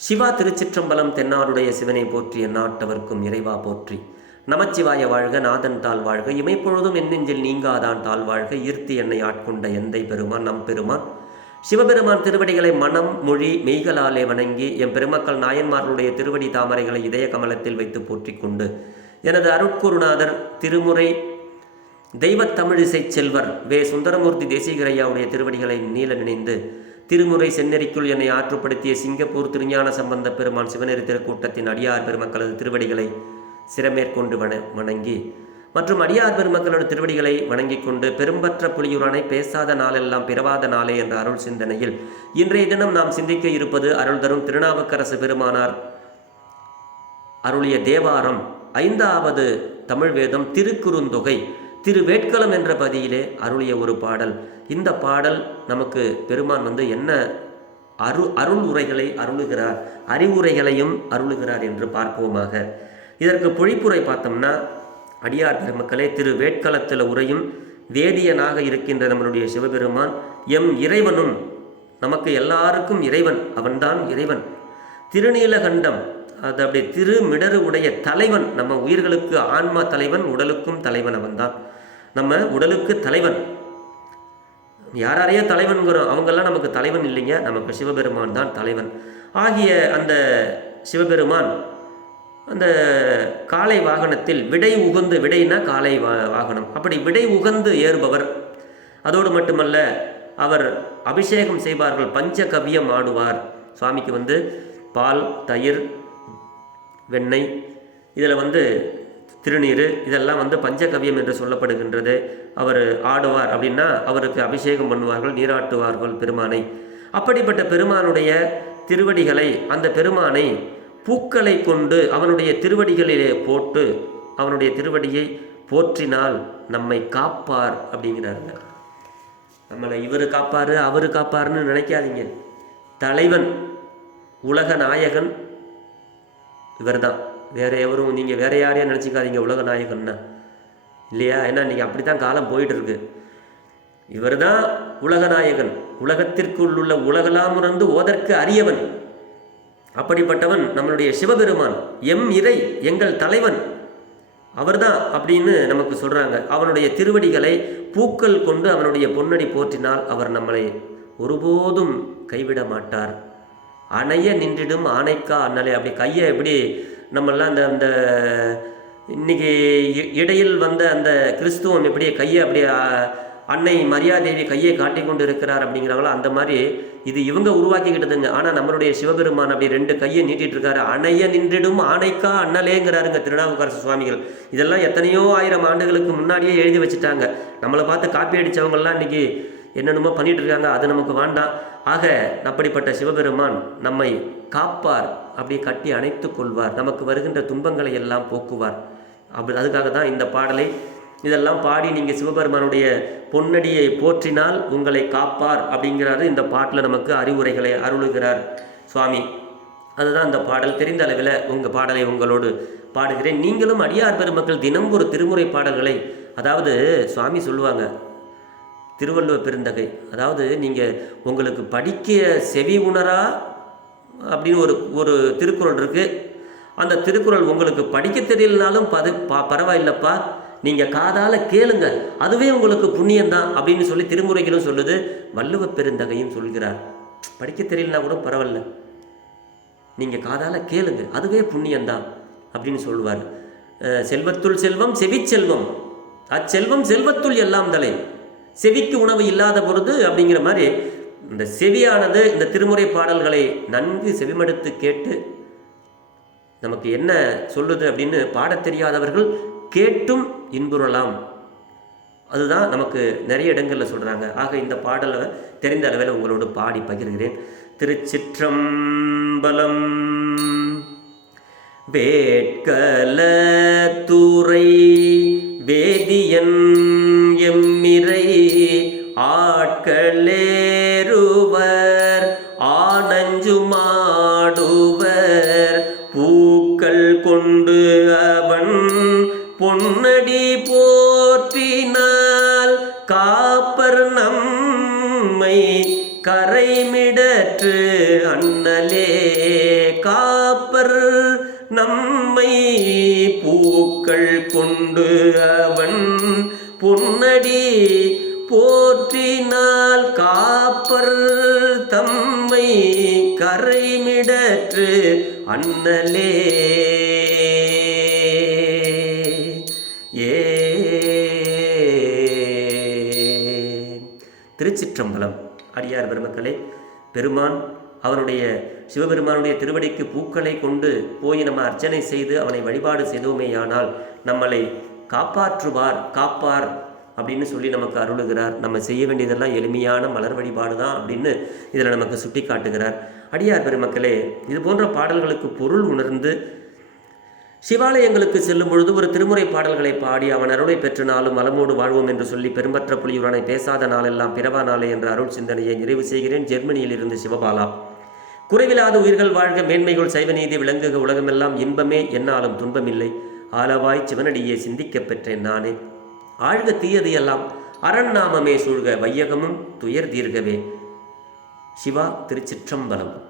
சிவா திருச்சிற்றம்பலம் தென்னாருடைய சிவனை போற்றி எந்நாட்டவர்க்கும் இறைவா போற்றி. நமச்சிவாய வாழ்க நாதன் தாள் வாழ்க இமைப்பொழுதும் என்னெஞ்சில் நீங்காதான் தாழ் வாழ்க ஈர்த்தி என்னை ஆட்கொண்ட எந்தை பெருமான் நம் பெருமான். சிவபெருமான் திருவடிகளை மனம் மொழி மெய்களாலே வணங்கி எம் பெருமக்கள் நாயன்மார்களுடைய திருவடி தாமரைகளை இதய கமலத்தில் வைத்து போற்றிக் கொண்டு எனது அருட்குருநாதர் திருமுறை தெய்வத் தமிழிசை செல்வர் வே. சுந்தரமூர்த்தி தேசிகரையாவுடைய திருவடிகளை நீல நினைந்து திருமுறை செந்நெறிக்குள் என்னை ஆற்றுப்படுத்திய சிங்கப்பூர் திருஞான சம்பந்த பெருமான் சிவநெறி திருக்கூட்டத்தின் அடியார் பெருமக்களது திருவடிகளை சிறமேற்கொண்டு வண வணங்கி மற்றும் அடியார் பெருமக்களோட திருவடிகளை வணங்கிக் கொண்டு பெரும்பற்ற புலியுரானை பேசாத நாளெல்லாம் பிறவாத நாளே என்ற அருள் சிந்தனையில் இன்றைய தினம் நாம் சிந்திக்க இருப்பது அருள் தரும் திருநாவுக்கரசு பெருமானார் அருளிய தேவாரம் ஐந்தாவது தமிழ் வேதம் திருக்குறுந்தொகை. திரு வேட்கலம் என்ற பதியிலே அருளிய ஒரு பாடல். இந்த பாடல் நமக்கு பெருமான் வந்து என்ன அரு அருள் உரைகளை அருளுகிறார் அறிவுரைகளையும் அருளுகிறார் என்று பார்ப்போமாக. இதற்கு பொழிப்புரை பார்த்தோம்னா அடியார் பெருமக்களே திரு வேட்கலத்தில் உரையும் வேதியனாக இருக்கின்ற நம்மளுடைய சிவபெருமான் எம் இறைவனும் நமக்கு எல்லாருக்கும் இறைவன் அவன்தான் இறைவன். திருநீலகண்டம் அது அப்படி திருமிடரு உடைய தலைவன் நம்ம உயிர்களுக்கு ஆன்மா தலைவன் உடலுக்கும் தலைவன் அவன்தான். நம்ம உடலுக்கு தலைவன். யாரையோ தலைவன்கிறோம் அவங்கெல்லாம் நமக்கு தலைவன் இல்லைங்க. நமக்கு சிவபெருமான் தான் தலைவன். ஆகிய அந்த சிவபெருமான் அந்த காலை வாகனத்தில் விடை உகந்து விடைனா காலை வா வாகனம். அப்படி விடை உகந்து ஏறுபவர். அதோடு மட்டுமல்ல அவர் அபிஷேகம் செய்வார்கள் பஞ்ச கவியம் ஆடுவார். சுவாமிக்கு வந்து பால் தயிர் வெண்ணெய் இதில் வந்து திருநீர் இதெல்லாம் வந்து பஞ்சகவியம் என்று சொல்லப்படுகின்றது. அவர் ஆடுவார் அப்படின்னா அவருக்கு அபிஷேகம் பண்ணுவார்கள் நீராட்டுவார்கள் பெருமானை. அப்படிப்பட்ட பெருமானுடைய திருவடிகளை அந்த பெருமானை பூக்களை கொண்டு அவனுடைய திருவடிகளிலே போட்டு அவனுடைய திருவடியை போற்றினால் நம்மை காப்பார் அப்படிங்கிறாருங்க. நம்மளை இவர் காப்பார் அவர் காப்பாருன்னு நினைக்காதீங்க. தலைவன் உலக நாயகன் இவர்தான். வேற எவரும் நீங்கள் வேறு யாரையும் நினச்சிக்காதீங்க உலக நாயகன்னா. இல்லையா? ஏன்னா இன்றைக்கி அப்படி தான் காலம் போயிட்டு இருக்கு இவர்தான் உலகநாயகன் நாயகன். உலகத்திற்குள் உலகலாம் உணர்ந்து ஓதற்கு அரியவன். அப்படிப்பட்டவன் நம்மளுடைய சிவபெருமான். எம் இறை எங்கள் தலைவன். அவர்தான் அப்படின்னு நமக்கு சொல்கிறாங்க அவனுடைய திருவடிகளை பூக்கள் கொண்டு அவனுடைய பொன்னடி போற்றினால் அவர் நம்மளை ஒருபோதும் கைவிட மாட்டார். அணைய நின்றிடும் ஆணைக்கா அண்ணலே. அப்படி கையை எப்படி நம்மெல்லாம் அந்த அந்த இன்னைக்கு இ- இடையில் வந்த அந்த கிறிஸ்துவம் எப்படி கையை அப்படி அன்னை மரியாதேவி கையை காட்டி கொண்டு இருக்கிறார் அப்படிங்கிறாங்களோ அந்த மாதிரி இது இவங்க உருவாக்கிக்கிட்டதுங்க. ஆனால் நம்மளுடைய சிவபெருமான் அப்படி ரெண்டு கையை நீட்டிட்டு இருக்காரு அணைய நின்றிடும் ஆணைக்கா அண்ணலேங்கிறாருங்க திருநாவுக்கரசு சுவாமிகள். இதெல்லாம் எத்தனையோ ஆயிரம் ஆண்டுகளுக்கு முன்னாடியே எழுதி வச்சுட்டாங்க. நம்மளை பார்த்து காப்பி அடித்தவங்கள்லாம் இன்னைக்கு என்னென்னமோ பண்ணிகிட்டு இருக்காங்க அது நமக்கு வேண்டாம். ஆக அப்படிப்பட்ட சிவபெருமான் நம்மை காப்பார் அப்படியே கட்டி அணைத்து கொள்வார். நமக்கு வருகின்ற துன்பங்களை எல்லாம் போக்குவார். அப்படி அதுக்காக தான் இந்த பாடலை இதெல்லாம் பாடி நீங்கள் சிவபெருமானுடைய பொன்னடியை போற்றினால் உங்களை காப்பார் அப்படிங்கிறாரு. இந்த பாட்டில் நமக்கு அறிவுரைகளை அருளுகிறார் சுவாமி. அதுதான் அந்த பாடல். தெரிந்த அளவில் உங்கள் பாடலை உங்களோடு பாடுகிறேன். நீங்களும் அடியார் பெருமக்கள் தினம் ஒரு திருமுறை பாடல்களை அதாவது சுவாமி சொல்லுவாங்க திருவள்ளுவர் பெருந்தகை. அதாவது நீங்கள் உங்களுக்கு படிக்க செவி உணரா அப்படின்னு ஒரு ஒரு திருக்குறள் இருக்குது அந்த திருக்குறள் உங்களுக்கு படிக்க தெரியலனாலும் பது பா பரவாயில்லப்பா. நீங்கள் காதால் கேளுங்க. அதுவே உங்களுக்கு புண்ணியம்தான் அப்படின்னு சொல்லி திருமுறைகளும் சொல்லுது. வள்ளுவ பெருந்தகையும் சொல்கிறார். படிக்க தெரியலனா கூட பரவாயில்ல. நீங்கள் காதால் கேளுங்க. அதுவே புண்ணியம்தான் அப்படின்னு சொல்லுவார். செல்வத்துள் செல்வம் செவிச்செல்வம் அச்செல்வம் செல்வத்துள் எல்லாம் தலை. செவிக்கு உணவு இல்லாத பொழுது அப்படிங்கிற மாதிரி இந்த செவியானது இந்த திருமுறை பாடல்களை நன்கு செவிமடுத்து கேட்டு நமக்கு என்ன சொல்லுது அப்படின்னு பாடத் தெரியாதவர்கள் கேட்டும் இன்புறலாம். அதுதான் நமக்கு நிறைய இடங்களில் சொல்கிறாங்க ஆக இந்த பாடலை தெரிந்த அளவில் உங்களோடு பாடி பகிர்கிறேன். திருச்சிற்றம்பலம் வேட்கல துறை கரைமிடற்று அண்ணலே காப்பர். நம்மை பூக்கள் கொண்டு அவன் பொன்னடி போற்றினால் காப்பர். தம்மை கரைமிடற்று அண்ணலே. ஏ. திருச்சிற்றம்பலம். அடியார் பெருமக்களே பெருமான் அவனுடைய சிவபெருமானுடைய திருவடிக்கு பூக்களை கொண்டு போய் நம்ம அர்ச்சனை செய்து அவனை வழிபாடு செய்தோமேயானால் நம்மளை காப்பாற்றுவார் காப்பார் அப்படின்னு சொல்லி நமக்கு அருளுகிறார். நம்ம செய்ய வேண்டியதெல்லாம் எளிமையான மலர் வழிபாடு தான் அப்படின்னு இதில் நமக்கு சுட்டி காட்டுகிறார் அடியார் பெருமக்களே இது போன்ற பாடல்களுக்கு பொருள் உணர்ந்து சிவாலயங்களுக்கு செல்லும் பொழுது ஒரு திருமுறை பாடல்களை பாடி அவன் அருளை பெற்று நாளும் வளமோடு வாழ்வோம் என்று சொல்லி பெரும்பற்ற புலியுடனை பேசாத நாளெல்லாம் பிறவா நாளே என்ற அருள் சிந்தனையை நிறைவு செய்கிறேன். ஜெர்மனியில் இருந்து சிவபாலா. குறைவில்லாத உயிர்கள் வாழ்க மேன்மைகள் சைவ நீதி விளங்குக உலகமெல்லாம் இன்பமே என்னாலும் துன்பமில்லை. ஆலவாய் சிவனடியே சிந்திக்கப் பெற்றேன் நானே. ஆழ்க தீயது எல்லாம் அரண் நாமமே சூழ்க வையகமும் துயர் தீர்கவே. சிவா திருச்சிற்றம்பலம்.